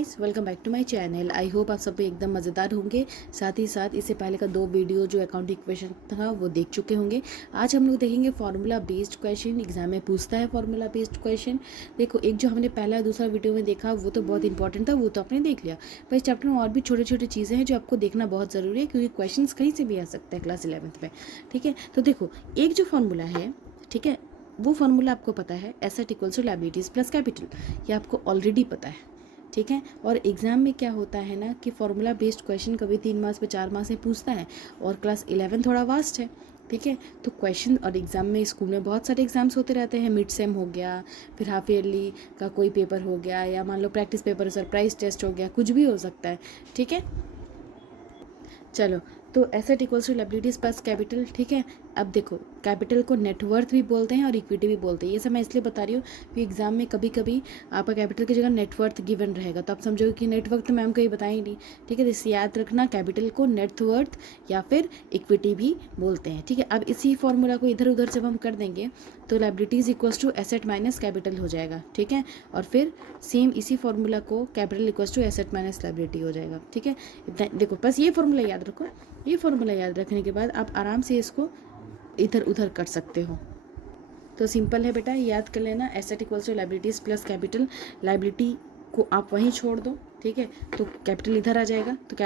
Guys, welcome back to my channel. I hope आप सब पे एकदम मज़ेदार होंगे। साथ ही साथ इससे पहले का 2 वीडियो जो अकाउंटिंग क्वेश्चन था वो देख चुके होंगे। आज हम लोग देखेंगे फार्मूला बेस्ड क्वेश्चन। एग्जाम में पूछता है फार्मूला बेस्ड क्वेश्चन। देखो, एक जो हमने पहला दूसरा वीडियो में देखा वो तो बहुत इंपॉर्टेंट था, वो तो आपने देख लिया। पर इस चैप्टर में और भी छोटे छोटे चीज़ें हैं जो आपको देखना बहुत ज़रूरी है, क्योंकि क्वेश्चन कहीं से भी आ सकता है क्लास 11th में। ठीक है, तो देखो एक जो फार्मूला है, ठीक है, वो फार्मूला आपको पता है, asset equals to liabilities plus capital. ये आपको ऑलरेडी पता है। ठीक है, और एग्ज़ाम में क्या होता है ना कि फार्मूला बेस्ड क्वेश्चन कभी 3 मार्क्स पे 4 मार्क्स से पूछता है, और क्लास 11 थोड़ा वास्ट है। ठीक है, तो क्वेश्चन और एग्ज़ाम में स्कूल में बहुत सारे एग्जाम्स होते रहते हैं। मिड सेम हो गया, फिर हाफ ईयरली का कोई पेपर हो गया, या मान लो प्रैक्टिस पेपर, सरप्राइज टेस्ट हो गया, कुछ भी हो सकता है। ठीक है, चलो, तो asset equals to liabilities plus capital. ठीक है, अब देखो कैपिटल को नेटवर्थ भी बोलते हैं और इक्विटी भी बोलते हैं। ये सब मैं इसलिए बता रही हूँ कि एग्जाम में कभी कभी आपका कैपिटल की जगह नेटवर्थ गिवन रहेगा, तो आप समझोगे कि नेटवर्थ तो मैम कहीं बताया ही नहीं। ठीक है, तो इससे याद रखना कैपिटल को नेटवर्थ या फिर इक्विटी भी बोलते हैं। ठीक है, अब इसी फॉर्मूला को इधर उधर जब हम कर देंगे तो liabilities equals to asset minus capital हो जाएगा। ठीक है, और फिर सेम इसी फॉर्मूला को capital equals to asset minus liability हो जाएगा। ठीक है, इतना देखो, बस ये फॉर्मूला याद रखो। ये फॉर्मूला याद रखने के बाद आप आराम से इसको इधर उधर कर सकते हो। तो सिंपल है बेटा, याद कर लेना, asset equals to liabilities plus capital. Liability को आप वहीं छोड़ दो। ठीक है, तो कैपिटल इधर आ जाएगा, तो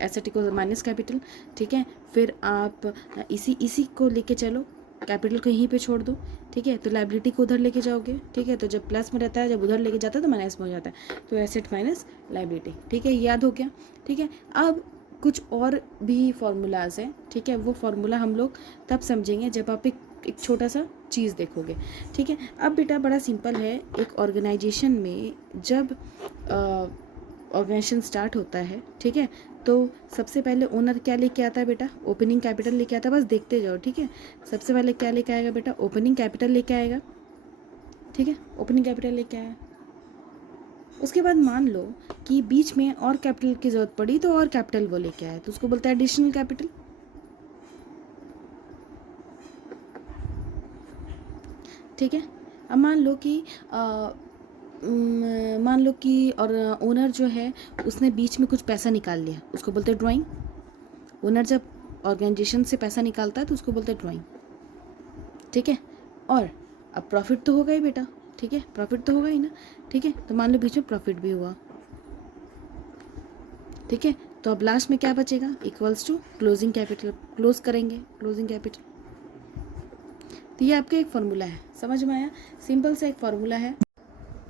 एसेट इक्वल माइनस कैपिटल। ठीक है, फिर आप इसी को लेके चलो, कैपिटल को यहीं पे छोड़ दो। ठीक है, तो लायबिलिटी को उधर लेके जाओगे। ठीक है, तो जब प्लस में रहता है, जब उधर लेके जाता है तो माइनस में हो जाता है, तो एसेट माइनस लायबिलिटी। ठीक है, याद हो गया। ठीक है, अब कुछ और भी फार्मूलाज हैं। ठीक है, वो फार्मूला हम लोग तब समझेंगे जब आप एक छोटा सा चीज़ देखोगे। ठीक है, अब बेटा बड़ा सिंपल है। एक ऑर्गेनाइजेशन में जब ऑर्गेनाइजेशन स्टार्ट होता है, ठीक है, तो सबसे पहले ओनर क्या लेके आता है बेटा? ओपनिंग कैपिटल लेके आता है। बस देखते जाओ। ठीक है, सबसे पहले क्या लेके आएगा बेटा? ओपनिंग कैपिटल लेके आएगा। ठीक है, ओपनिंग कैपिटल लेके आया। उसके बाद मान लो कि बीच में और कैपिटल की जरूरत पड़ी, तो और कैपिटल वो लेके आया, तो उसको बोलता है एडिशनल कैपिटल। ठीक है, अब मान लो कि और ओनर जो है उसने बीच में कुछ पैसा निकाल लिया, उसको बोलते हैं ड्राइंग। ओनर जब ऑर्गेनाइजेशन से पैसा निकालता है तो उसको बोलते हैं ड्राइंग। ठीक है, और अब प्रॉफिट तो होगा ही बेटा। ठीक है, प्रॉफिट तो होगा ही ना। ठीक है, तो मान लो बीच में प्रॉफिट भी हुआ। ठीक है, तो अब लास्ट में क्या बचेगा? Equals to closing capital. Close करेंगे क्लोजिंग कैपिटल। तो ये आपका एक फार्मूला है, समझ में आया? सिंपल सा एक फार्मूला है।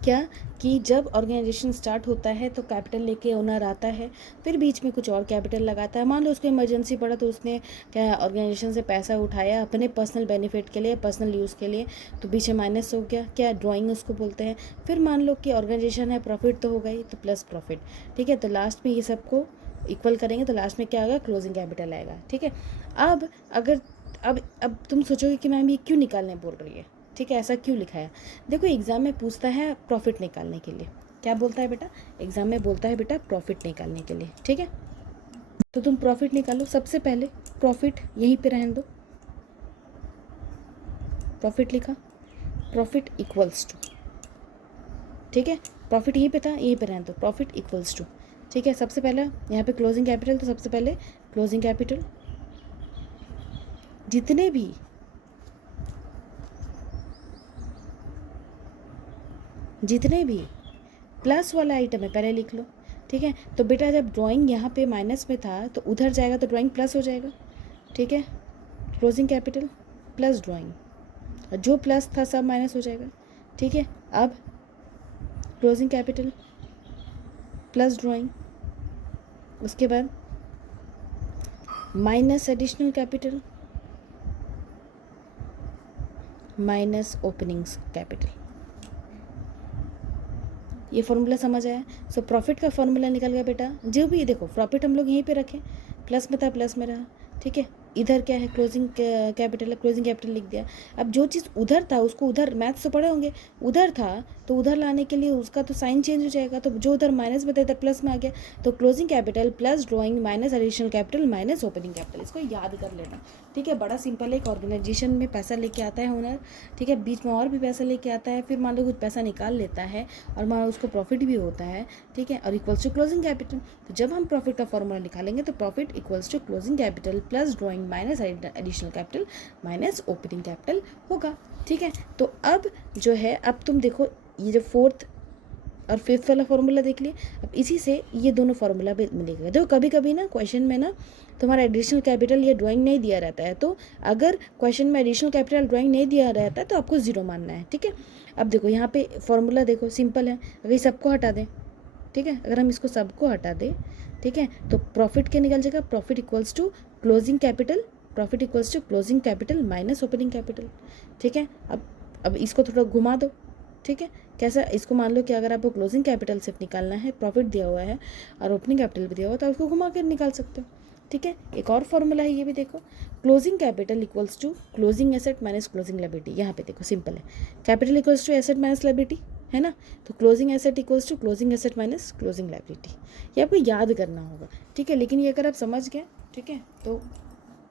क्या कि जब ऑर्गेनाइजेशन स्टार्ट होता है तो कैपिटल लेके ओनर आता है, फिर बीच में कुछ और कैपिटल लगाता है। मान लो उसको इमरजेंसी पड़ा तो उसने क्या ऑर्गेनाइजेशन से पैसा उठाया अपने पर्सनल बेनिफिट के लिए, पर्सनल यूज़ के लिए, तो पीछे माइनस हो गया, क्या ड्राइंग उसको बोलते हैं। फिर मान लो कि ऑर्गेनाइजेशन है, प्रॉफिट तो हो गई, तो प्लस प्रॉफिट। ठीक है, तो लास्ट में ये सबको इक्वल करेंगे तो लास्ट में क्या आएगा? क्लोजिंग कैपिटल आएगा। ठीक है, अब अगर अब तुम सोचोगे कि मैम ये क्यों निकालने बोल रही है? ठीक है, ऐसा क्यों लिखा है? देखो, एग्ज़ाम में पूछता है प्रॉफिट निकालने के लिए। क्या बोलता है बेटा? एग्ज़ाम में बोलता है बेटा प्रॉफिट निकालने के लिए। ठीक है, तो तुम प्रॉफिट निकालो। सबसे पहले प्रॉफिट यहीं पे रहने दो, प्रॉफिट लिखा, प्रॉफिट इक्वल्स टू। ठीक है, प्रॉफिट यहीं पे था, यहीं पे रहने दो, प्रॉफिट इक्वल्स टू। ठीक है, सबसे पहले यहाँ पे क्लोजिंग कैपिटल, तो सबसे पहले क्लोजिंग कैपिटल जितने भी प्लस वाला आइटम है पहले लिख लो। ठीक है, तो बेटा जब ड्राइंग यहाँ पे माइनस में था तो उधर जाएगा तो ड्राइंग प्लस हो जाएगा। ठीक है, क्लोजिंग कैपिटल प्लस ड्राइंग, जो प्लस था सब माइनस हो जाएगा। ठीक है, अब क्लोजिंग कैपिटल प्लस ड्राइंग, उसके बाद minus additional capital minus openings capital. ये फॉर्मूला समझ आया? सो प्रॉफिट का फॉर्मूला निकल गया बेटा। जो भी देखो, प्रॉफिट हम लोग यहीं पे रखें, प्लस में था प्लस में रहा। ठीक है, इधर क्या है? क्लोजिंग कैपिटल है, क्लोजिंग कैपिटल लिख दिया। अब जो चीज़ उधर था उसको उधर, मैथ्स तो पढ़े होंगे, उधर था तो उधर लाने के लिए उसका तो साइन चेंज हो जाएगा, तो जो उधर माइनस में था इधर प्लस में आ गया, तो closing capital plus drawing minus additional capital minus opening capital. इसको याद कर लेना, ठीक है, बड़ा सिंपल है। एक ऑर्गेनाइजेशन में पैसा लेके आता है ओनर, ठीक है, बीच में और भी पैसा लेके आता है, फिर मान लो कुछ पैसा निकाल लेता है और मान लो उसको प्रॉफिट भी होता है, ठीक है, और इक्वल्स टू क्लोजिंग कैपिटल। तो जब हम प्रॉफिट का फॉर्मूला निकालेंगे तो profit equals to closing capital plus drawing minus additional capital minus opening capital होगा, ठीक है। तो अब जो है, अब तुम देखो ये जो फोर्थ और फिफ्थ वाला फॉर्मूला देख लिए, अब इसी से ये दोनों फार्मूला भी मिलेगा। देखो कभी कभी ना क्वेश्चन में ना तुम्हारा एडिशनल कैपिटल या ड्राइंग नहीं दिया रहता है, तो अगर क्वेश्चन में एडिशनल कैपिटल ड्राइंग नहीं दिया रहता है तो आपको जीरो मानना है, ठीक है। अब देखो यहाँ पे फॉर्मूला देखो सिंपल है, अगर ये सबको हटा दें, ठीक है, अगर हम इसको सबको हटा दें, ठीक है, तो प्रॉफिट क्या निकल जाएगा, profit equals to closing capital, profit equals to closing capital minus opening capital, ठीक है। अब इसको थोड़ा घुमा दो, ठीक है, कैसा, इसको मान लो कि अगर आपको क्लोजिंग कैपिटल सिर्फ निकालना है, प्रॉफिट दिया हुआ है और ओपनिंग कैपिटल भी दिया हुआ है, तो उसको घुमा कर निकाल सकते हो, ठीक है। एक और फॉर्मूला है, ये भी देखो, closing capital equals to closing asset minus closing liability. यहाँ पे देखो सिंपल है, capital equals to asset minus liability, है ना, तो closing asset equals to closing asset minus closing liability. ये आपको याद करना होगा, ठीक है, लेकिन ये अगर आप समझ गए, ठीक है, तो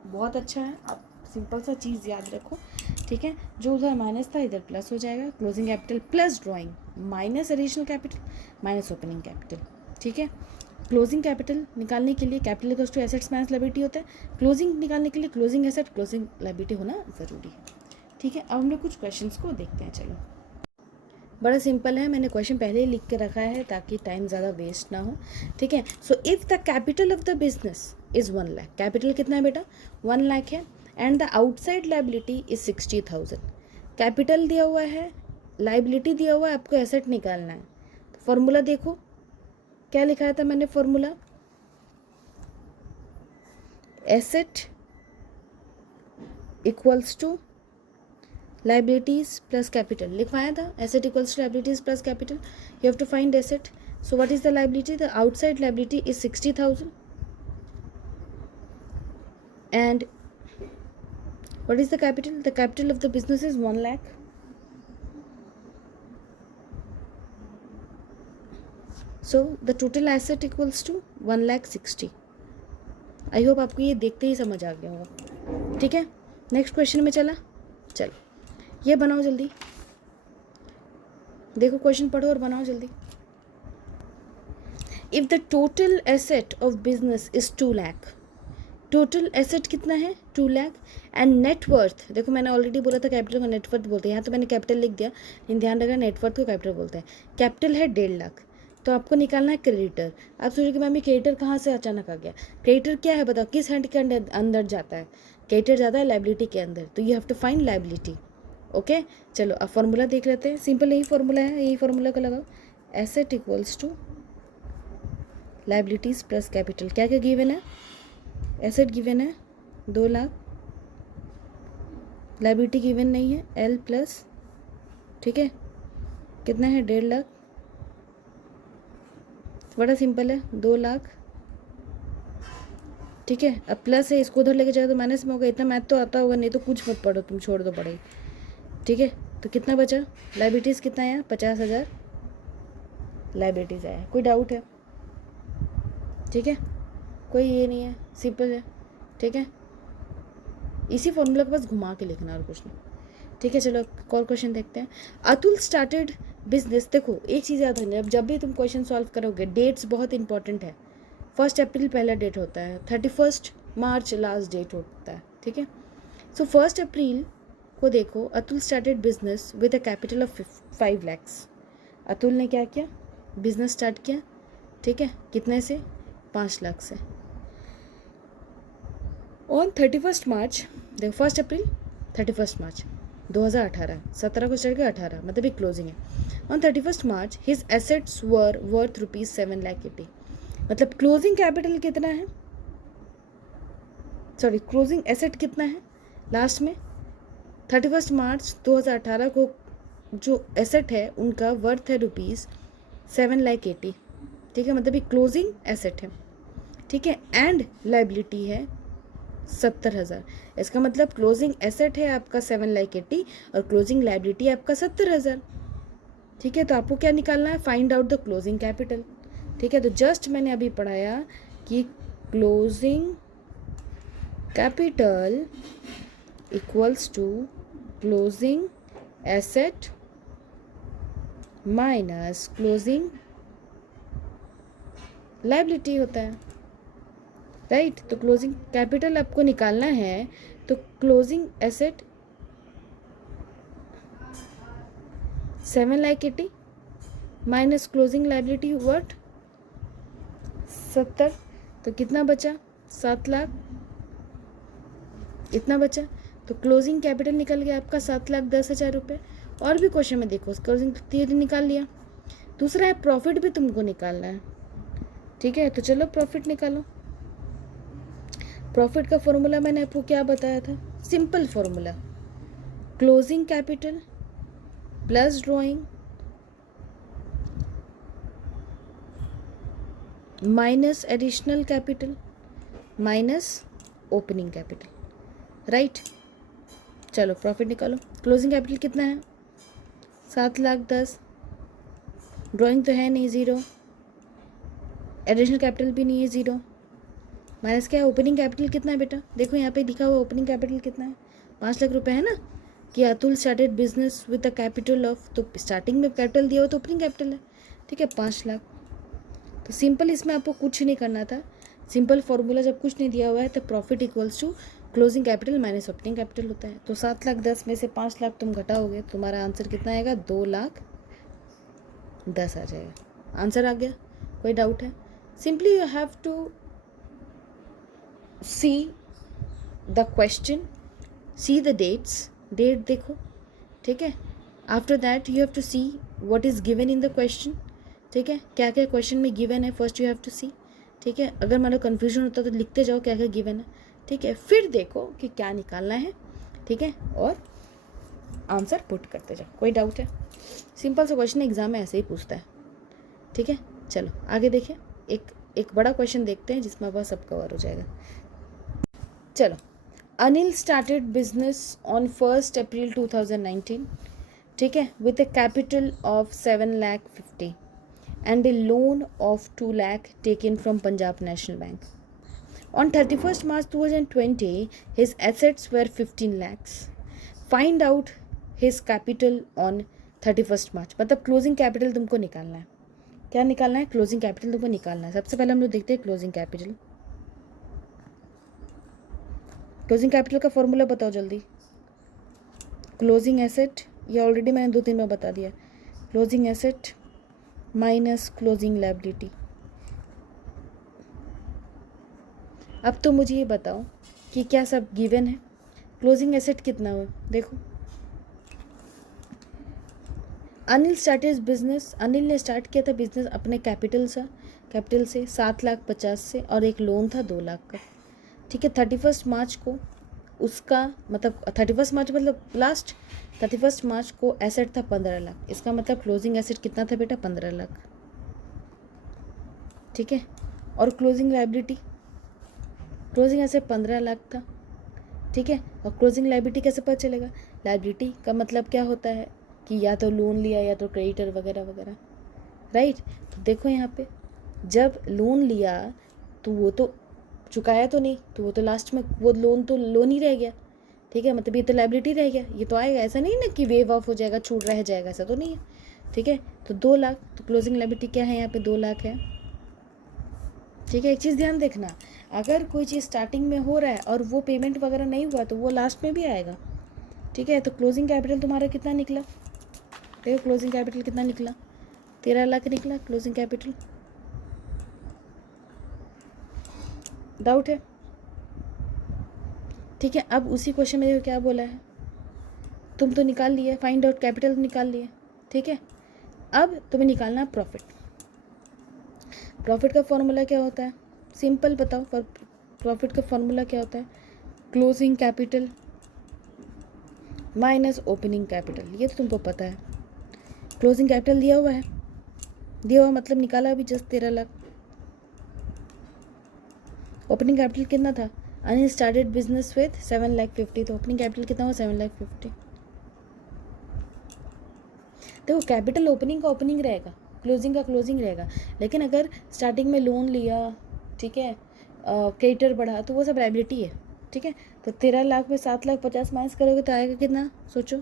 बहुत अच्छा है। आप सिंपल सा चीज़ याद रखो, ठीक है, जो उधर माइनस था इधर प्लस हो जाएगा, closing capital plus drawing minus additional capital minus opening capital, ठीक है। क्लोजिंग कैपिटल निकालने के लिए capital equals to assets minus liability होता है, क्लोजिंग निकालने के लिए क्लोजिंग एसेट क्लोजिंग लायबिलिटी होना ज़रूरी है, ठीक है। अब हम लोग कुछ क्वेश्चंस को देखते हैं, चलो। बड़ा सिंपल है, मैंने क्वेश्चन पहले ही लिख के रखा है ताकि टाइम ज़्यादा वेस्ट ना हो, ठीक है। So if the capital of the business is 1 lakh, capital कितना है बेटा, 1 लाख है, and the outside liability is 60,000। Capital दिया हुआ है, लायबिलिटी दिया हुआ है, आपको एसेट निकालना है। तो फॉर्मूला देखो क्या लिखाया था मैंने, formula asset equals to liabilities plus capital लिखवाया था, asset equals to liabilities plus capital, you have to find asset. So what is the liability, the outside liability is 60,000 and what is the capital of the business is 1 lakh. So the total asset equals to 1,60,000. I hope आपको ये देखते ही समझ आ गया होगा, ठीक है। Next question में चलो ये बनाओ जल्दी, देखो क्वेश्चन पढ़ो और बनाओ जल्दी। If the total asset of business is 2 lakh, total asset कितना है 2 लाख, एंड नेटवर्थ, देखो मैंने ऑलरेडी बोला था कैपिटल को नेटवर्थ बोलते हैं, यहाँ तो मैंने कैपिटल लिख दिया, लेकिन ध्यान रखना नेटवर्थ को कैपिटल बोलते हैं। कैपिटल है 1.5 लाख, तो आपको निकालना है क्रेडिटर। आप सोचोगे मैम ये क्रेडिटर कहाँ से अचानक आ गया, क्रेडिटर क्या है बताओ, किस हैंड के अंदर जाता है, क्रेडिटर जाता है लायबिलिटी के अंदर, तो you have to find liability, okay. चलो अब फॉर्मूला देख लेते हैं, सिंपल यही फॉर्मूला है, यही फॉर्मूला का लगाओ, asset equals to liabilities plus capital. क्या क्या गिवन है, एसेट गिवन है 2 लाख, लायबिलिटी गिवन नहीं है एल प्लस, ठीक है, कितना है 1.5 लाख, बड़ा सिंपल है 2 लाख, ठीक है। अब प्लस है, इसको उधर लेके जाओ तो माइनस में होगा, इतना मैथ तो आता होगा, नहीं तो कुछ मत पढ़ो तुम, छोड़ दो पढ़ाई, ठीक है। तो कितना बचा, लायबिलिटीज़ कितना आया 50,000 लायबिलिटीज़ आया, कोई डाउट है, ठीक है, कोई ये नहीं है, सिंपल है, ठीक है। इसी फॉर्मूला के पास घुमा के लिखना और कुछ नहीं, ठीक है। चलो और क्वेश्चन देखते हैं। अतुल स्टार्टेड बिजनेस, देखो एक चीज़ याद रखना, जब भी तुम क्वेश्चन सॉल्व करोगे डेट्स बहुत इंपॉर्टेंट है। 1 अप्रैल पहला डेट होता है, 31 मार्च लास्ट डेट होता है, ठीक है। सो 1 अप्रैल को देखो, Atul started business with a capital of 5 lakhs. Atul ने क्या किया, बिजनेस स्टार्ट किया, ठीक है, कितने से 5 लाख से। ऑन 31 मार्च, देखो 1 अप्रैल 31 मार्च 2018, 17 को चढ़ गया 18, मतलब एक क्लोजिंग है। On 31 March his assets were worth ₹7,80,000, मतलब क्लोजिंग कैपिटल कितना है, सॉरी क्लोजिंग एसेट कितना है लास्ट में, 31 मार्च 2018 को जो एसेट है उनका वर्थ है ₹7,80,000, ठीक है, मतलब ये क्लोजिंग एसेट है, ठीक है, एंड लायबिलिटी है 70,000। इसका मतलब क्लोजिंग एसेट है आपका 7,80,000 और क्लोजिंग लायबिलिटी है आपका 70,000, ठीक है। तो आपको क्या निकालना है, find out the closing capital, ठीक है। तो जस्ट मैंने अभी पढ़ाया कि closing capital equals to closing asset minus closing liability होता है, राइट। तो क्लोजिंग कैपिटल आपको निकालना है, तो closing asset 7,80,000 minus closing liability what 70, तो कितना बचा 7 लाख, इतना बचा। तो क्लोजिंग कैपिटल निकल गया आपका 7,10,000 रुपये। और भी क्वेश्चन में देखो क्लोजिंग थियरी निकाल लिया। दूसरा है प्रॉफिट भी तुमको निकालना है, ठीक है। तो चलो प्रॉफिट निकालो। प्रॉफिट का फॉर्मूला मैंने आपको क्या बताया था, simple formula, closing capital plus drawing minus additional capital minus opening capital, right. चलो प्रॉफिट निकालो। क्लोजिंग कैपिटल कितना है 7,10,000, ड्रॉइंग तो है नहीं 0, एडिशनल कैपिटल भी नहीं है 0, माइनस क्या है ओपनिंग कैपिटल कितना है बेटा, देखो यहाँ पे लिखा हुआ ओपनिंग कैपिटल कितना है 5 लाख रुपए है ना, कि Atul started business with a capital of, तो स्टार्टिंग में कैपिटल दिया हुआ तो ओपनिंग कैपिटल है, ठीक है 5 लाख। तो सिंपल इसमें आपको कुछ नहीं करना था, सिंपल फॉर्मूला जब कुछ नहीं दिया हुआ है तो profit equals to closing capital minus opening capital होता है। तो 7,10,000 में से 5 लाख तुम घटाओगे, तुम्हारा आंसर कितना आएगा 2,10,000 आ जाएगा। आंसर आ गया, कोई डाउट है? Simply you have to see the question, see the dates, date देखो, ठीक है। After that you have to see what is given in the question, ठीक है, क्या क्या क्वेश्चन में गिवन है first you have to see, ठीक है। अगर मान लो कन्फ्यूजन होता तो लिखते जाओ क्या क्या गिवन है, ठीक है, फिर देखो कि क्या निकालना है, ठीक है, और आंसर पुट करते जाओ। कोई डाउट है? सिंपल सा क्वेश्चन एग्जाम में ऐसे ही पूछता है, ठीक है। चलो आगे देखें, एक बड़ा क्वेश्चन देखते हैं जिसमें बस सब कवर हो जाएगा। चलो, अनिल स्टार्टेड बिजनेस ऑन 1 अप्रैल 2019, ठीक है, with A capital of 7,50,000 and a loan of 2 lakh taken from Punjab National Bank. On 31st March 2020, his assets were 15 lakhs. Find out his capital on 31st March. मतलब closing capital तुमको निकालना है। क्या निकालना है? Closing capital तुमको निकालना है। सबसे पहले हम लोग देखते हैं क्लोजिंग कैपिटल। क्लोजिंग कैपिटल का फॉर्मूला बताओ जल्दी। क्लोजिंग एसेट, ये ऑलरेडी मैंने 2-3 बार बता दिया। Closing asset minus closing liability. अब तो मुझे ये बताओ कि क्या सब गिवन है। क्लोजिंग एसेट कितना हुआ देखो, अनिल स्टार्टेड बिजनेस, अनिल ने स्टार्ट किया था बिजनेस अपने कैपिटल से 7,50,000 से, और एक लोन था 2 लाख का, ठीक है। 31 मार्च को उसका मतलब 31 मार्च मतलब लास्ट 31 मार्च को एसेट था 15 लाख, इसका मतलब क्लोजिंग एसेट कितना था बेटा 15 लाख, ठीक है। और closing liability, closing asset 15 lakh था, ठीक है। और क्लोजिंग लायबिलिटी कैसे पता चलेगा? लायबिलिटी का मतलब क्या होता है कि या तो लोन लिया या तो क्रेडिटर वगैरह वगैरह, राइट। तो देखो यहाँ पे जब लोन लिया तो वो तो चुकाया तो नहीं, तो वो तो लास्ट में वो लोन तो लोन ही रह गया, ठीक है। मतलब ये तो लायबिलिटी रह गया, ये तो आएगा, ऐसा नहीं ना कि वेव ऑफ हो जाएगा छूट रह जाएगा, ऐसा तो नहीं है, ठीक है। तो 2 लाख, तो क्लोजिंग लायबिलिटी क्या है यहाँ पे 2 लाख है, ठीक है। एक चीज़ ध्यान देखना, अगर कोई चीज़ स्टार्टिंग में हो रहा है और वो पेमेंट वगैरह नहीं हुआ तो वो लास्ट में भी आएगा, ठीक है। तो क्लोजिंग कैपिटल तुम्हारा कितना निकला देखो, क्लोजिंग कैपिटल कितना निकला 13 लाख निकला क्लोजिंग कैपिटल। डाउट है? ठीक है। अब उसी क्वेश्चन में क्या बोला है, तुम तो निकाल लिए, फाइंड आउट कैपिटल निकाल लिए, ठीक है। अब तुम्हें निकालना है प्रॉफिट। प्रॉफिट का फॉर्मूला क्या होता है? सिंपल बताओ, प्रॉफिट का फॉर्मूला क्या होता है? Closing capital minus opening capital, ये तो तुमको पता है। क्लोजिंग कैपिटल दिया हुआ है, दिया हुआ मतलब निकाला अभी जस्ट 13 लाख। ओपनिंग कैपिटल कितना था? अनिल स्टार्टेड बिजनेस विद 7,50,000, तो ओपनिंग कैपिटल कितना हुआ 7,50,000। देखो कैपिटल ओपनिंग का ओपनिंग रहेगा, क्लोजिंग का क्लोजिंग रहेगा, लेकिन अगर स्टार्टिंग में लोन लिया, ठीक है, क्रेडिटर बढ़ा, तो वो सब लायबिलिटी है, ठीक है। तो 13 लाख में 7,50,000 माइनस करोगे तो आएगा कितना, सोचो,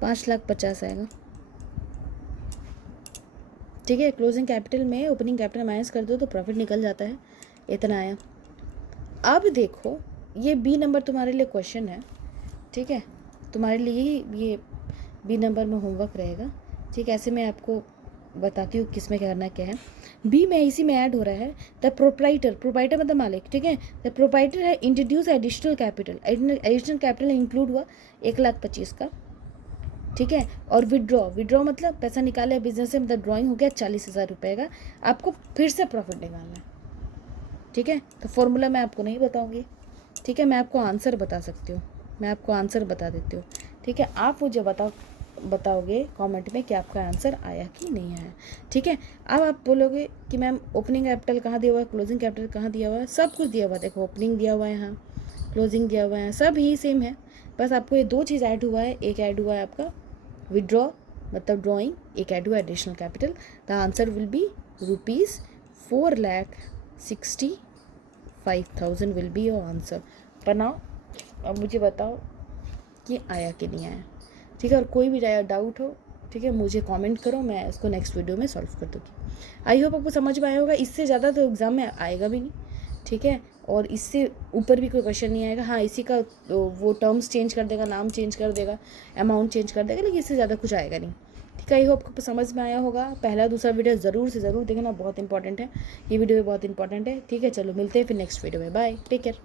5,50,000 आएगा। ठीक है, क्लोजिंग कैपिटल में ओपनिंग कैपिटल माइनस कर दो तो प्रॉफिट निकल जाता है, इतना आया। अब देखो ये बी नंबर तुम्हारे लिए क्वेश्चन है, ठीक है, तुम्हारे लिए ये बी नंबर में होमवर्क रहेगा। ठीक है, ऐसे मैं आपको बताती हूँ किस में करना क्या है। बी में इसी में ऐड हो रहा है द प्रोप्राइटर मतलब मालिक, ठीक है। द प्रोप्राइटर है इंट्रोड्यूस एडिशनल कैपिटल इंक्लूड हुआ 1,25,000 का, ठीक है। और विड्रॉ मतलब पैसा निकाले बिजनेस से, मतलब ड्रॉइंग हो गया 40,000 रुपये का, आपको फिर से प्रॉफिट निकालना है, ठीक है। तो फॉर्मूला मैं आपको नहीं बताऊंगी, ठीक है, मैं आपको आंसर बता सकती हूँ, मैं आपको आंसर बता देती हूँ, ठीक है। आप मुझे बताओगे कमेंट में कि आपका आंसर आया कि नहीं आया, ठीक है। अब आप बोलोगे कि मैम ओपनिंग कैपिटल कहाँ दिया हुआ है, क्लोजिंग कैपिटल कहाँ दिया हुआ है, सब कुछ दिया हुआ है, देखो ओपनिंग दिया हुआ है, यहाँ क्लोजिंग दिया हुआ है, सब ही सेम है, बस आपको ये 2 चीज़ ऐड हुआ है। एक ऐड हुआ है आपका विड्रॉ मतलब ड्रॉइंग, एक ऐड हुआ additional capital. The answer will be ₹4,65,000 will be your answer. बनाओ, अब मुझे बताओ कि आया कि नहीं आया, ठीक है। और कोई भी डाउट हो, ठीक है, मुझे कमेंट करो, मैं इसको नेक्स्ट वीडियो में सॉल्व कर दूँगी। आई होप आपको समझ में आया होगा, इससे ज़्यादा तो एग्ज़ाम में आएगा भी नहीं, ठीक है। और इससे ऊपर भी कोई क्वेश्चन नहीं आएगा। हाँ, इसी का वो टर्म्स चेंज कर देगा, नाम चेंज कर देगा, अमाउंट चेंज कर देगा, लेकिन इससे ज़्यादा कुछ आएगा नहीं, ठीक है। आई होप आपको समझ में आया होगा। पहला दूसरा वीडियो ज़रूर से ज़रूर देखना, बहुत इंपॉर्टेंट है, ये वीडियो भी बहुत इंपॉर्टेंट है, ठीक है। चलो मिलते हैं फिर नेक्स्ट वीडियो में, बाय, टेक केयर।